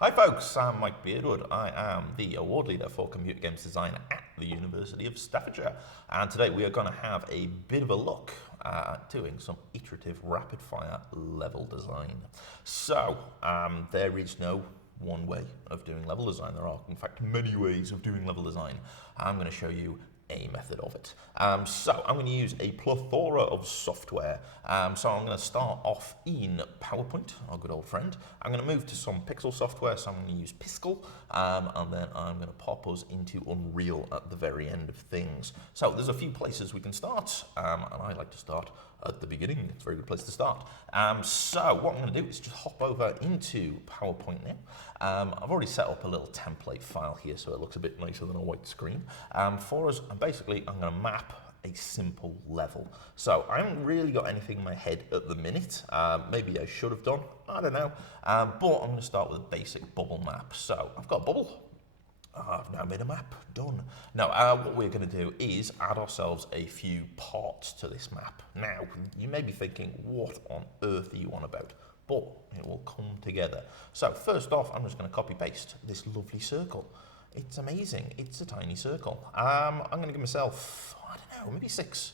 Hi folks, I'm Mike Beardwood. I am the award leader for computer games design at the University of Staffordshire. And today we are going to have a bit of a look at doing some iterative rapid fire level design. So there is no one way of doing level design. There are in fact many ways of doing level design. I'm going to show you a method of it. So I'm going to use a plethora of software. So I'm going to start off in PowerPoint, our good old friend. I'm going to move to some pixel software, so I'm going to use Piskel, and then I'm going to pop us into Unreal at the very end of things. So there's a few places we can start, and I like to start at the beginning. It's a very good place to start. So what I'm going to do is just hop over into PowerPoint now. I've already set up a little template file here so it looks a bit nicer than a white screen for us. And basically, I'm going to map a simple level. So I haven't really got anything in my head at the minute. Maybe I should have done. I don't know. But I'm going to start with a basic bubble map. So I've got a bubble. I've now made a map, done. Now, what we're going to do is add ourselves a few parts to this map. Now, you may be thinking, what on earth are you on about? But it will come together. So first off, I'm just going to copy paste this lovely circle. It's amazing. It's a tiny circle. I'm going to give myself, I don't know, maybe 6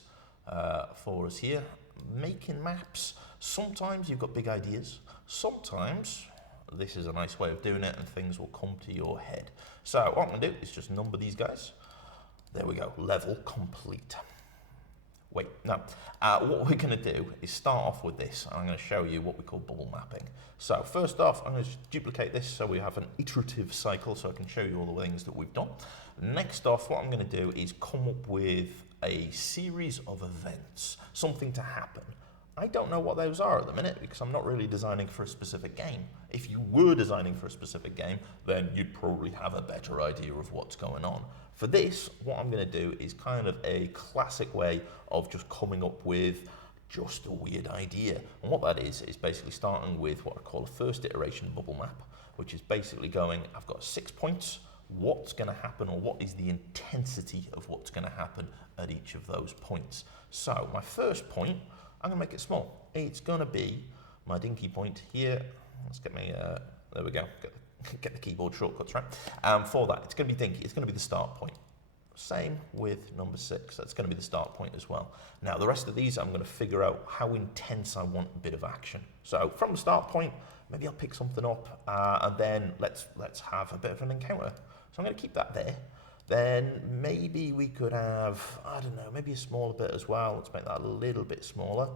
for us here. Making maps. Sometimes you've got big ideas. Sometimes this is a nice way of doing it and things will come to your head. So what I'm going to do is just number these guys. There we go, level complete. Wait, no. What we're going to do is start off with this. I'm going to show you what we call bubble mapping. So first off, I'm going to just duplicate this so we have an iterative cycle so I can show you all the things that we've done. Next off, what I'm going to do is come up with a series of events, something to happen. I don't know what those are at the minute because I'm not really designing for a specific game. If you were designing for a specific game, then you'd probably have a better idea of what's going on. For this, what I'm going to do is kind of a classic way of just coming up with just a weird idea. And what that is basically starting with what I call a first iteration bubble map, which is basically going, I've got 6 points, what's going to happen or what is the intensity of what's going to happen at each of those points. So my first point, I'm going to make it small. It's going to be my dinky point here. Let's get me, there we go, get the keyboard shortcuts right. For that, it's going to be dinky. It's going to be the start point. Same with number 6. That's going to be the start point as well. Now, the rest of these, I'm going to figure out how intense I want a bit of action. So from the start point, maybe I'll pick something up and then let's have a bit of an encounter. So I'm going to keep that there. Then maybe we could have, I don't know, maybe a smaller bit as well. Let's make that a little bit smaller.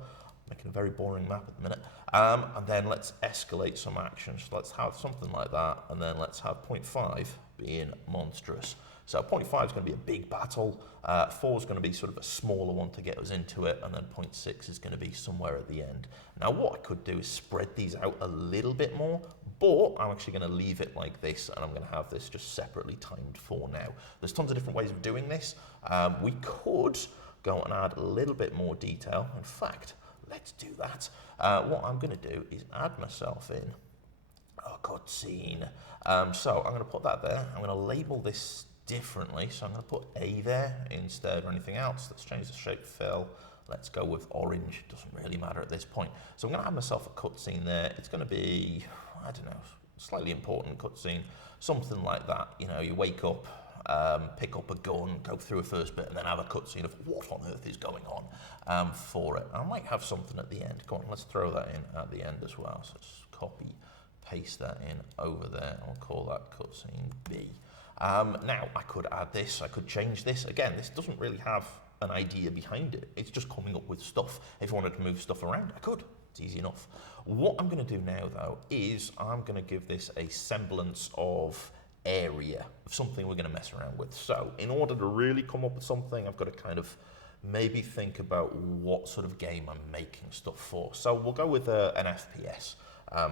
Making a very boring map at the minute. And then let's escalate some action. So let's have something like that. And then let's have 0.5 being monstrous. So 0.5 is going to be a big battle. 4 is going to be sort of a smaller one to get us into it. And then 0.6 is going to be somewhere at the end. Now what I could do is spread these out a little bit more. But I'm actually going to leave it like this, and I'm going to have this just separately timed for now. There's tons of different ways of doing this. We could go and add a little bit more detail. In fact, let's do that. What I'm going to do is add myself in a cutscene. So I'm going to put that there. I'm going to label this differently. So I'm going to put A there instead of anything else. Let's change the shape fill. Let's go with orange. Doesn't really matter at this point. So I'm going to add myself a cutscene there. It's going to be, I don't know, slightly important cutscene, something like that. You know, you wake up, pick up a gun, go through a first bit, and then have a cutscene of what on earth is going on for it. I might have something at the end. Go on, let's throw that in at the end as well. So just copy, paste that in over there. I'll call that cutscene B. Now, I could add this, I could change this. Again, this doesn't really have an idea behind it. It's just coming up with stuff. If I wanted to move stuff around, I could. It's easy enough. What I'm going to do now, though, is I'm going to give this a semblance of area, of something we're going to mess around with. So in order to really come up with something, I've got to kind of maybe think about what sort of game I'm making stuff for. So we'll go with an FPS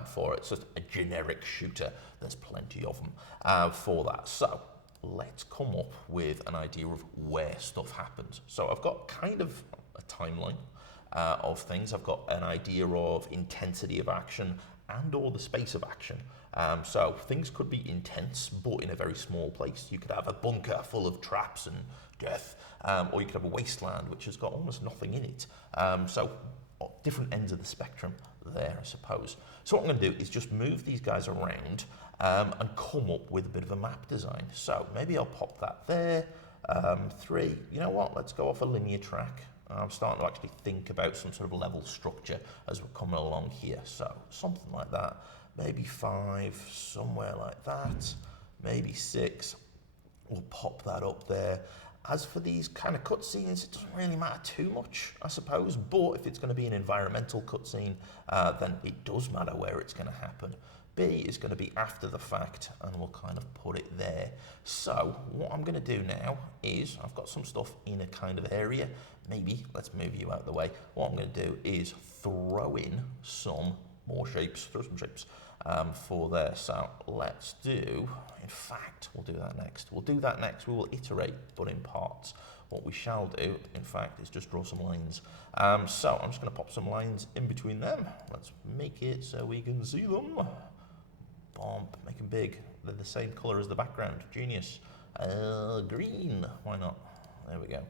for it. It's just a generic shooter. There's plenty of them for that. So let's come up with an idea of where stuff happens. So I've got kind of a timeline of things. I've got an idea of intensity of action and or the space of action. So things could be intense, but in a very small place. You could have a bunker full of traps and death, or you could have a wasteland which has got almost nothing in it. So different ends of the spectrum. there, I suppose. So what I'm going to do is just move these guys around and come up with a bit of a map design. So maybe I'll pop that there. 3, you know what, let's go off a linear track. I'm starting to actually think about some sort of level structure as we're coming along here. So something like that, maybe 5, somewhere like that, maybe 6. We'll pop that up there. As for these kind of cutscenes, it doesn't really matter too much, I suppose, but if it's going to be an environmental cutscene, then it does matter where it's going to happen. B is going to be after the fact, and we'll kind of put it there. So what I'm going to do now is, I've got some stuff in a kind of area. Maybe, let's move you out of the way. What I'm going to do is throw in some more shapes, for there. So let's do, in fact, we'll do that next. We will iterate, but in parts. What we shall do, in fact, is just draw some lines. So I'm just going to pop some lines in between them. Let's make it so we can see them. Bomb, make them big. They're the same color as the background. Genius. Green, why not? There we go.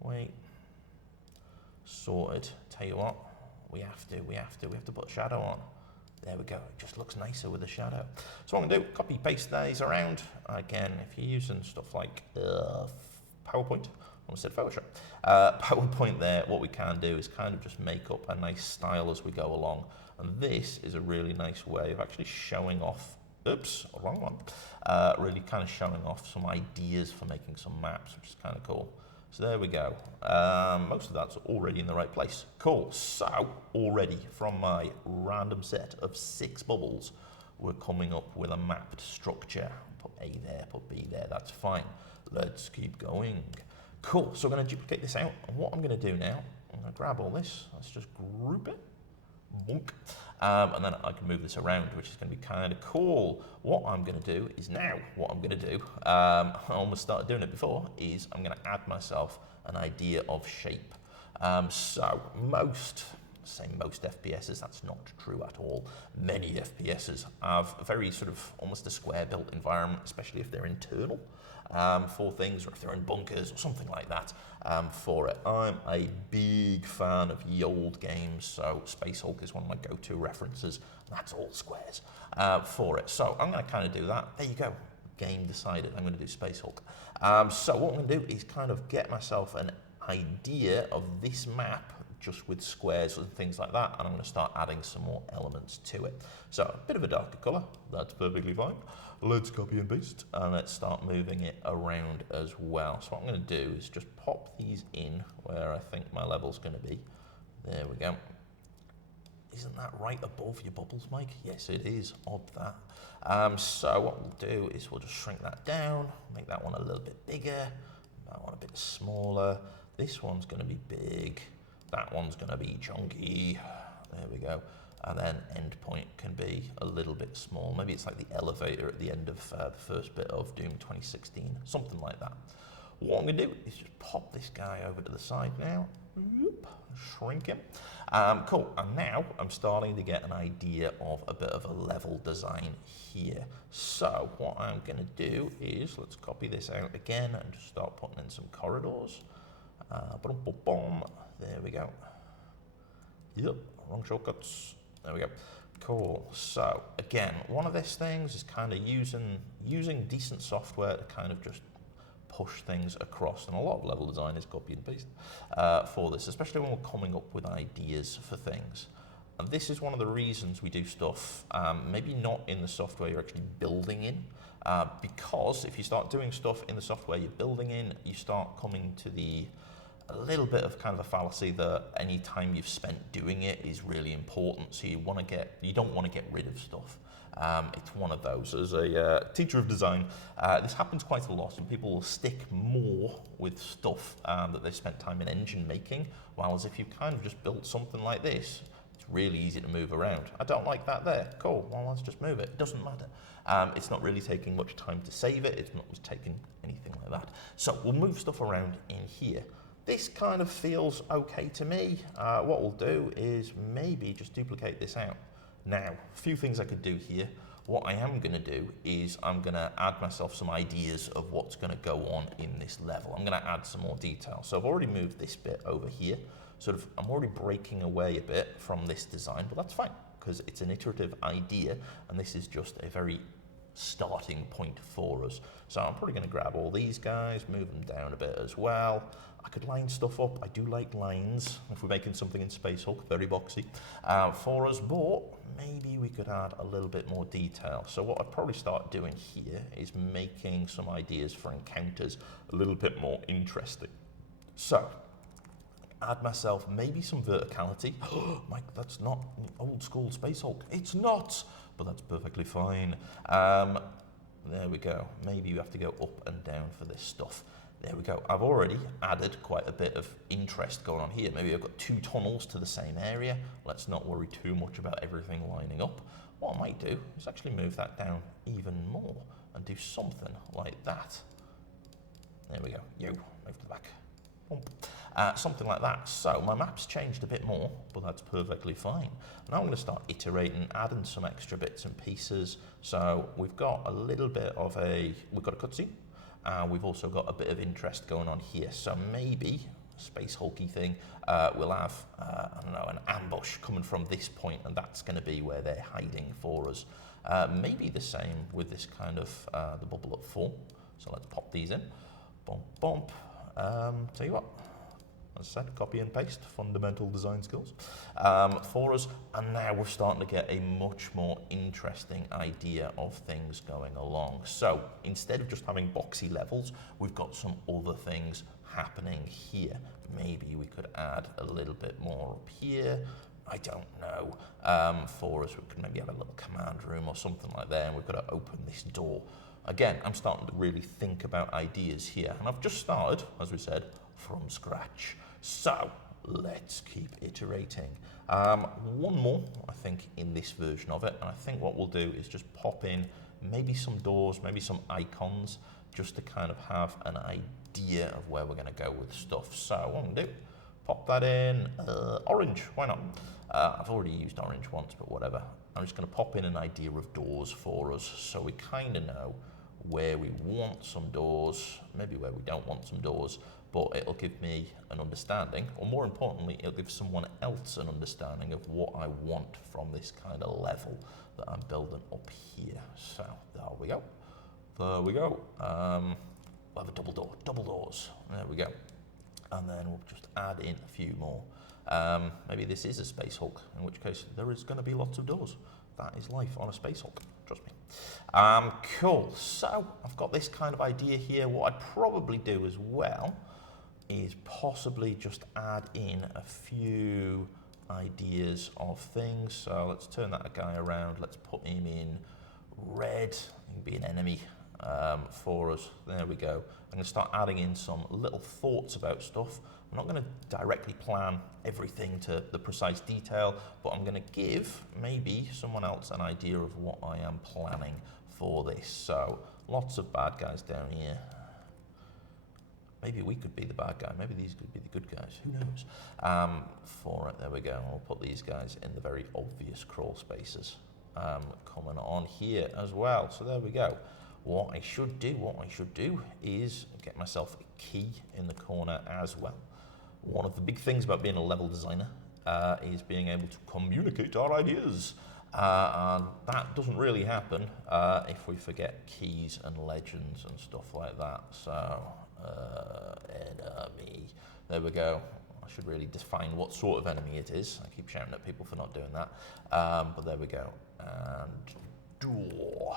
Wait. Sorted. Tell you what, we have to put shadow on. There we go, it just looks nicer with a shadow. So what I'm going to do, copy paste these around. Again, if you're using stuff like PowerPoint, I almost said Photoshop. PowerPoint there, what we can do is kind of just make up a nice style as we go along. And this is a really nice way of actually showing off, oops, wrong one. Really kind of showing off some ideas for making some maps, which is kind of cool. So there we go. Most of that's already in the right place. Cool. So already from my random set of 6 bubbles, we're coming up with a mapped structure. Put A there, put B there, that's fine. Let's keep going. Cool. So we're going to duplicate this out. And what I'm going to do now, I'm going to grab all this. Let's just group it. Bonk. And then I can move this around, which is going to be kind of cool. What I'm going to do is now, I almost started doing it before, is I'm going to add myself an idea of shape. So most FPSs, that's not true at all. Many FPSs have a very sort of almost a square built environment, especially if they're internal for things, or if they're in bunkers or something like that for it. I'm a big fan of ye old games, so Space Hulk is one of my go-to references. That's all squares for it. So I'm going to kind of do that. There you go. Game decided. I'm going to do Space Hulk. So what I'm going to do is kind of get myself an idea of this map just with squares and things like that, and I'm going to start adding some more elements to it. So a bit of a darker colour, that's perfectly fine. Let's copy and paste, and let's start moving it around as well. So what I'm going to do is just pop these in where I think my level's going to be. There we go. Isn't that right above your bubbles, Mike? Yes, it is. Odd that. So what we'll do is we'll just shrink that down, make that one a little bit bigger, that one a bit smaller. This one's going to be big. That one's going to be chunky. There we go. And then endpoint can be a little bit small. Maybe it's like the elevator at the end of the first bit of Doom 2016, something like that. What I'm going to do is just pop this guy over to the side now. Shrink him. Cool. And now I'm starting to get an idea of a bit of a level design here. So what I'm going to do is, let's copy this out again and just start putting in some corridors. There we go. Yep, wrong shortcuts. There we go. Cool. So again, one of these things is kind of using decent software to kind of just push things across, and a lot of level design is copy and paste for this, especially when we're coming up with ideas for things. And this is one of the reasons we do stuff, maybe not in the software you're actually building in, because if you start doing stuff in the software you're building in, you start coming to a little bit of kind of a fallacy that any time you've spent doing it is really important. So you don't want to get rid of stuff. It's one of those. As a teacher of design, this happens quite a lot, and people will stick more with stuff that they've spent time in engine making, while as if you've kind of just built something like this, it's really easy to move around. I don't like that there. Cool, well, let's just move it. It doesn't matter. It's not really taking much time to save it. It's not taking anything like that. So we'll move stuff around in here. This kind of feels okay to me. What we'll do is maybe just duplicate this out. Now, a few things I could do here. What I am going to do is I'm going to add myself some ideas of what's going to go on in this level. I'm going to add some more detail. So I've already moved this bit over here. I'm already breaking away a bit from this design, but that's fine, because it's an iterative idea, and this is just a very starting point for us. So I'm probably going to grab all these guys, move them down a bit as well. I could line stuff up. I do like lines. If we're making something in Space Hulk, very boxy for us, but maybe we could add a little bit more detail. So what I'd probably start doing here is making some ideas for encounters a little bit more interesting. So add myself maybe some verticality. Mike, that's not old school Space Hulk. It's not, but that's perfectly fine. There we go. Maybe you have to go up and down for this stuff. There we go. I've already added quite a bit of interest going on here. Maybe I've got 2 tunnels to the same area. Let's not worry too much about everything lining up. What I might do is actually move that down even more and do something like that. There we go. Move to the back. Something like that. So my map's changed a bit more, but that's perfectly fine. Now I'm going to start iterating, adding some extra bits and pieces. So we've got a little bit of we've got a cutscene. We've also got a bit of interest going on here. So maybe Space Hulky thing, we'll have, I don't know, an ambush coming from this point, and that's going to be where they're hiding for us. Maybe the same with this kind of the bubble up 4. So let's pop these in. Bump, bump. Tell you what, as I said, copy and paste, fundamental design skills for us. And now we're starting to get a much more interesting idea of things going along. So instead of just having boxy levels, we've got some other things happening here. Maybe we could add a little bit more up here. I don't know. For us, we could maybe have a little command room or something like that, and we've got to open this door. Again, I'm starting to really think about ideas here, and I've just started, as we said, from scratch. So let's keep iterating. One more, I think, in this version of it, and I think what we'll do is just pop in maybe some doors, maybe some icons, just to kind of have an idea of where we're going to go with stuff. So what I'm going to do, pop that in, orange, why not? I've already used orange once, but whatever. I'm just going to pop in an idea of doors for us, so we kind of know where we want some doors, maybe where we don't want some doors, but it'll give me an understanding, or more importantly, it'll give someone else an understanding of what I want from this kind of level that I'm building up here. So there we go. There we go. We'll have a double doors. There we go. And then we'll just add in a few more. Maybe this is a Space Hulk, in which case there is going to be lots of doors. That is life on a Space Hulk, trust me. Cool, so I've got this kind of idea here. What I'd probably do as well is possibly just add in a few ideas of things. So let's turn that guy around. Let's put him in red. He can be an enemy for us. There we go. I'm going to start adding in some little thoughts about stuff. I'm not going to directly plan everything to the precise detail, but I'm going to give maybe someone else an idea of what I am planning for this. So lots of bad guys down here. Maybe we could be the bad guy. Maybe these could be the good guys. Who knows? For it, there we go. I'll put these guys in the very obvious crawl spaces coming on here as well. So there we go. What I should do is get myself a key in the corner as well. One of the big things about being a level designer is being able to communicate our ideas. And that doesn't really happen if we forget keys and legends and stuff like that. So, enemy. There we go. I should really define what sort of enemy it is. I keep shouting at people for not doing that. But there we go. And door.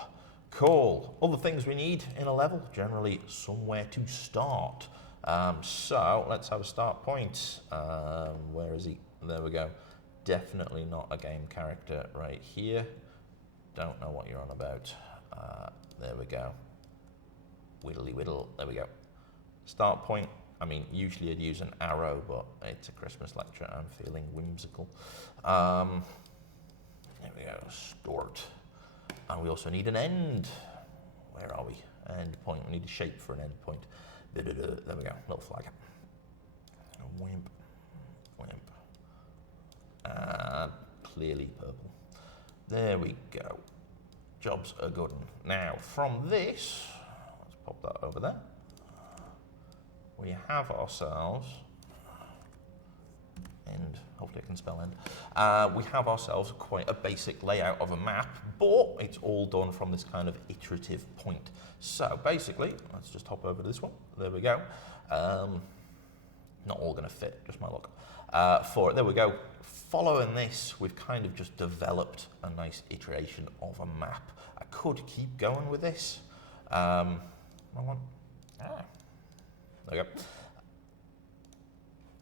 Cool. Other things we need in a level, generally somewhere to start. So let's have a start point. Where is he? There we go. Definitely not a game character right here. Don't know what you're on about. There we go. Whittly whittle. There we go. Start point. I mean, usually I'd use an arrow, but it's a Christmas lecture. I'm feeling whimsical. There we go. Start. And we also need an end. Where are we? End point. We need a shape for an end point. There we go. Little flag. Wimp. Wimp. And clearly purple. There we go. Jobs are good. Now, from this, let's pop that over there. We have ourselves hopefully I can spell end. We have ourselves quite a basic layout of a map, but it's all done from this kind of iterative point. So basically, let's just hop over to this one. There we go. Not all going to fit, just my luck. There we go. Following this, we've kind of just developed a nice iteration of a map. I could keep going with this. There we go.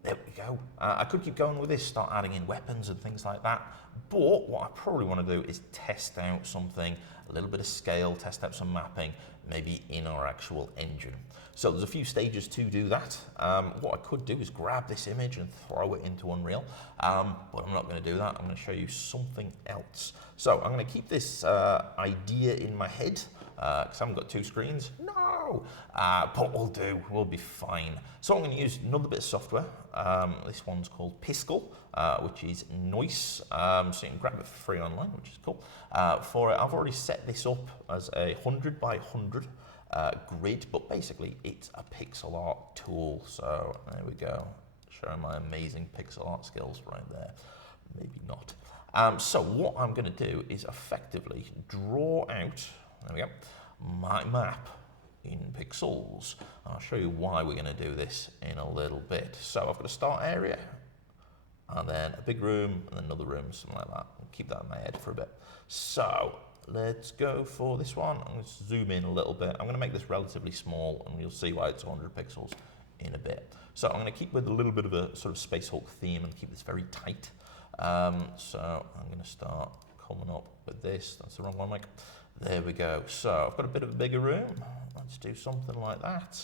There we go. I could keep going with this, start adding in weapons and things like that. But what I probably want to do is test out something, a little bit of scale, test out some mapping, maybe in our actual engine. So there's a few stages to do that. What I could do is grab this image and throw it into Unreal, but I'm not going to do that. I'm going to show you something else. So I'm going to keep this idea in my head, because I haven't got two screens. No! But we'll be fine. So I'm going to use another bit of software. This one's called Piskel, which is nice. So you can grab it for free online, which is cool. For it, I've already set this up as a 100 by 100 grid, but basically it's a pixel art tool. So there we go, showing my amazing pixel art skills right there. Maybe not. So what I'm going to do is effectively draw out, there we go, my map in pixels. I'll show you why we're going to do this in a little bit. So I've got a start area, and then a big room, and another room, something like that. I'll keep that in my head for a bit. So let's go for this one. I'm going to zoom in a little bit. I'm going to make this relatively small, and you'll see why it's 100 pixels in a bit. So I'm going to keep with a little bit of a sort of Space Hulk theme and keep this very tight. So I'm going to start coming up with this. That's the wrong one, Mike. There we go. So I've got a bit of a bigger room. Let's do something like that.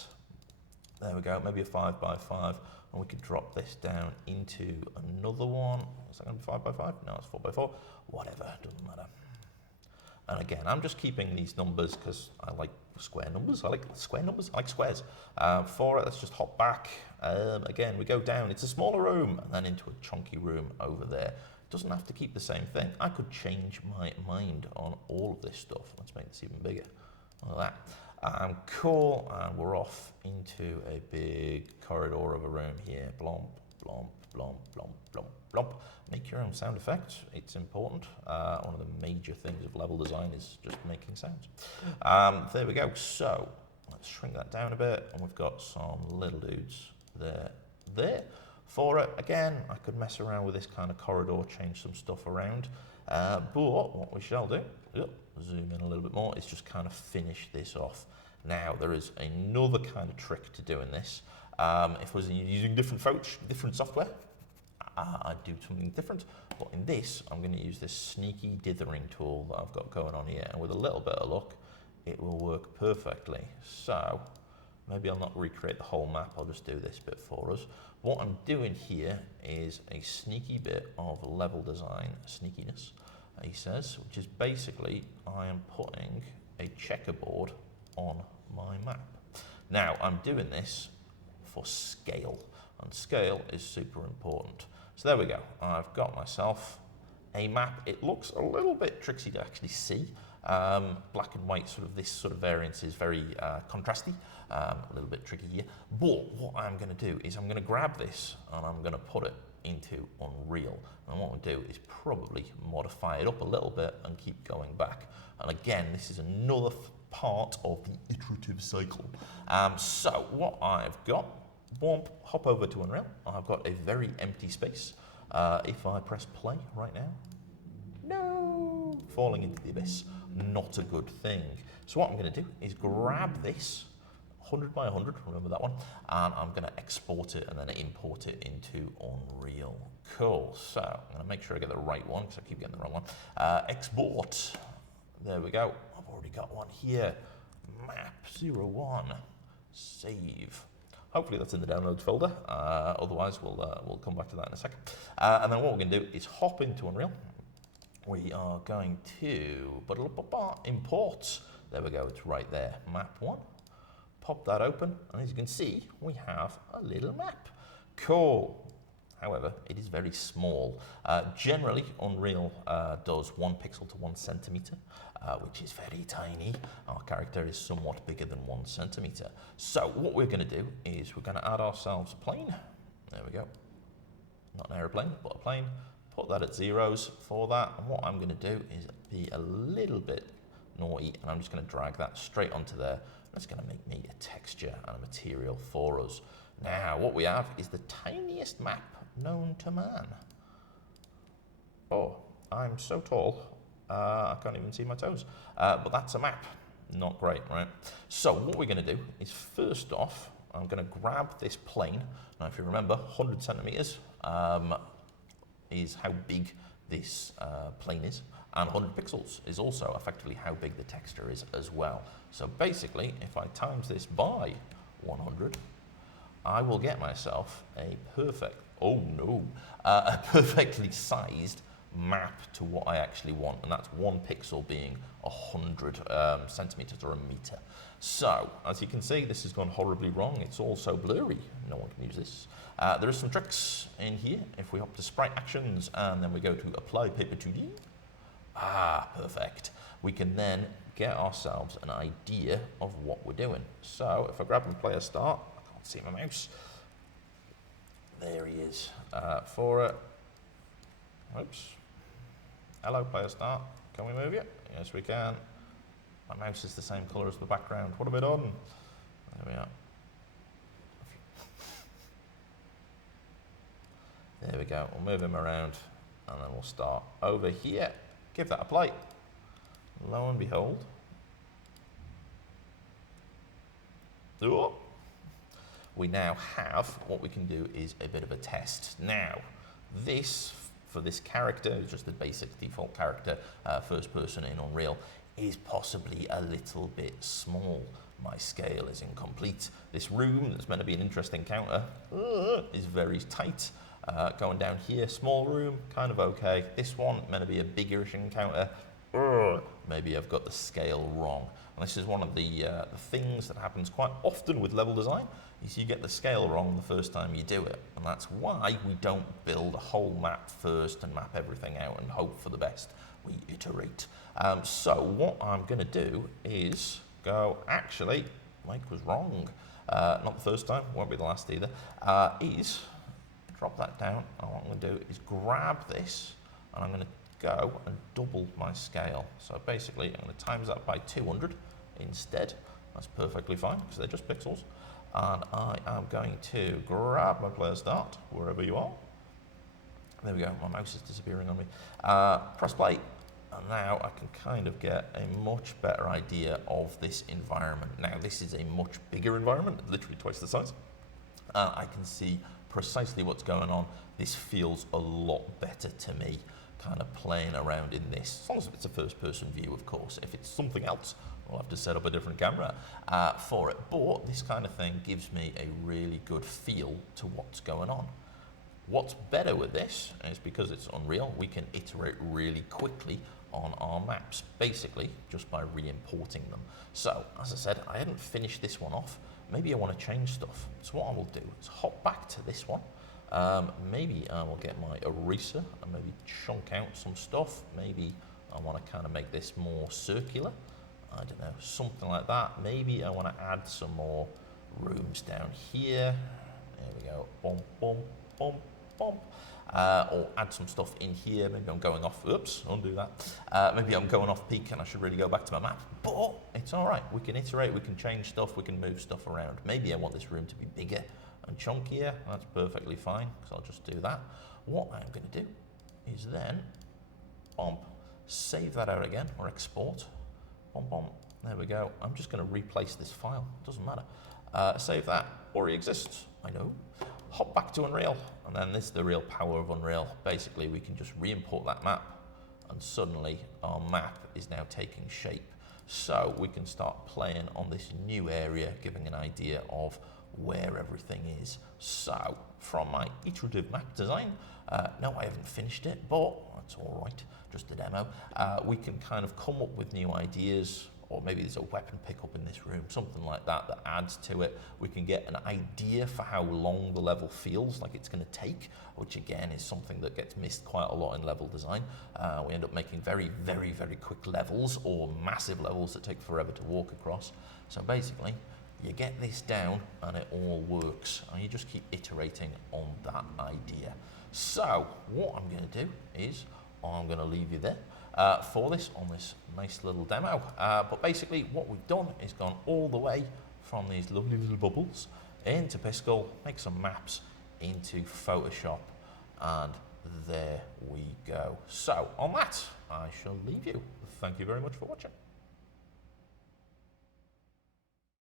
There we go. Maybe a 5 by 5, and we could drop this down into another one. Is that going to be 5 by 5? No, it's 4 by 4. Whatever, doesn't matter. And again, I'm just keeping these numbers because I like square numbers. I like square numbers. I like squares. For it, let's just hop back. Again, we go down. It's a smaller room, and then into a chunky room over there. It doesn't have to keep the same thing. I could change my mind on all of this stuff. Let's make this even bigger. Like that. Cool. And we're off into a big corridor of a room here. Blomp, blomp, blomp, blomp, blomp, blomp. Make your own sound effects. It's important. One of the major things of level design is just making sounds. There we go. So let's shrink that down a bit, and we've got some little dudes there. For it, again, I could mess around with this kind of corridor, change some stuff around. But what we shall do, zoom in a little bit more, is just kind of finish this off. Now, there is another kind of trick to doing this. If I was using different software, I'd do something different. But in this, I'm going to use this sneaky dithering tool that I've got going on here. And with a little bit of luck, it will work perfectly. So maybe I'll not recreate the whole map. I'll just do this bit for us. What I'm doing here is a sneaky bit of level design sneakiness, he says, which is basically I am putting a checkerboard on my map. Now, I'm doing this for scale, and scale is super important. So there we go. I've got myself a map. It looks a little bit tricksy to actually see. Black and white, this sort of variance is very contrasty, a little bit tricky here. But what I'm going to do is I'm going to grab this and I'm going to put it into Unreal. And what we'll do is probably modify it up a little bit and keep going back. And again, this is another part of the iterative cycle. So what I've got, hop over to Unreal. I've got a very empty space. If I press play right now, no, falling into the abyss, not a good thing. So what I'm going to do is grab this 100 by 100, remember that one, and I'm going to export it and then import it into Unreal. Cool. So I'm going to make sure I get the right one because I keep getting the wrong one. Export. There we go. I've already got one here. Map 01. Save. Hopefully that's in the downloads folder. Otherwise, we'll come back to that in a second. And then what we're going to do is hop into Unreal. We are going to import. There we go. It's right there. Map 1. Pop that open, and as you can see, we have a little map. Cool. However, it is very small. Generally, Unreal does 1 pixel to 1 centimeter, which is very tiny. Our character is somewhat bigger than 1 centimeter. So what we're going to do is we're going to add ourselves a plane. There we go. not an aeroplane, but a plane. Put that at zeros for that. And what I'm going to do is be a little bit naughty, and I'm just going to drag that straight onto there. That's going to make me a texture and a material for us. Now, what we have is the tiniest map known to man. Oh, I'm so tall, I can't even see my toes. But that's a map. Not great, right? So what we're going to do is, first off, I'm going to grab this plane. Now, if you remember, 100 centimeters is how big this plane is, and 100 pixels is also effectively how big the texture is as well. So basically, if I times this by 100, I will get myself a perfectly sized map to what I actually want, and that's 1 pixel being 100 centimeters or a meter. So, as you can see, this has gone horribly wrong. It's all so blurry, no one can use this. There are some tricks in here. If we hop to sprite actions and then we go to apply paper 2D, perfect. We can then get ourselves an idea of what we're doing. So, if I grab and player start, I can't see my mouse. There he is for it. Oops. Hello, player start. Can we move you? Yes, we can. My mouse is the same colour as the background. What have I done? There we are. There we go. We'll move him around, and then we'll start over here. Give that a play. Lo and behold. We now have, what we can do is a bit of a test. Now, this, for this character, is just the basic default character, first person in Unreal, is possibly a little bit small. My scale is incomplete. This room, that's meant to be an interesting counter, is very tight. Going down here, small room, kind of okay. This one, meant to be a biggerish encounter. Maybe I've got the scale wrong. And this is one of the things that happens quite often with level design, is you get the scale wrong the first time you do it. And that's why we don't build a whole map first and map everything out and hope for the best. We iterate. So what I'm going to do is go, actually, Mike was wrong. Not the first time, won't be the last either. Is drop that down, and what I'm going to do is grab this, and I'm going to go and double my scale. So basically, I'm going to times that by 200 instead. That's perfectly fine, because they're just pixels. And I am going to grab my player start, wherever you are. There we go, my mouse is disappearing on me. Press play, and now I can kind of get a much better idea of this environment. Now, this is a much bigger environment, literally twice the size. I can see precisely what's going on. This feels a lot better to me, kind of playing around in this, as long as it's a first person view, of course. If it's something else, we'll have to set up a different camera for it. But this kind of thing gives me a really good feel to what's going on. What's better with this is, because it's Unreal, we can iterate really quickly on our maps, basically just by re-importing them. So, as I said, I hadn't finished this one off. Maybe I want to change stuff. So what I will do is hop back to this one. Maybe I will get my eraser and maybe chunk out some stuff. Maybe I want to kind of make this more circular. I don't know, something like that. Maybe I want to add some more rooms down here. There we go. Bump, bump, bump, bump. Or add some stuff in here. Maybe I'm going off, oops, undo that. Maybe I'm going off peak and I should really go back to my map. But it's all right. We can iterate, we can change stuff, we can move stuff around. Maybe I want this room to be bigger and chunkier. That's perfectly fine, because I'll just do that. What I'm going to do is then, bump, save that out again, or export. Bump, bump. There we go. I'm just going to replace this file. Doesn't matter. Save that. Already exists. I know. Hop back to Unreal, and then this is the real power of Unreal. Basically, we can just re-import that map, and suddenly our map is now taking shape. So we can start playing on this new area, giving an idea of where everything is. So from my iterative map design, no, I haven't finished it, but that's all right, just a demo. We can kind of come up with new ideas, or maybe there's a weapon pickup in this room, something like that that adds to it. We can get an idea for how long the level feels like it's going to take, which again is something that gets missed quite a lot in level design. We end up making very, very, very quick levels, or massive levels that take forever to walk across. So basically, you get this down and it all works, and you just keep iterating on that idea. So what I'm going to do is I'm going to leave you there for this on this nice little demo. But basically what we've done is gone all the way from these lovely little bubbles into Piskel, make some maps into Photoshop, and there we go. So on that, I shall leave you. Thank you very much for watching.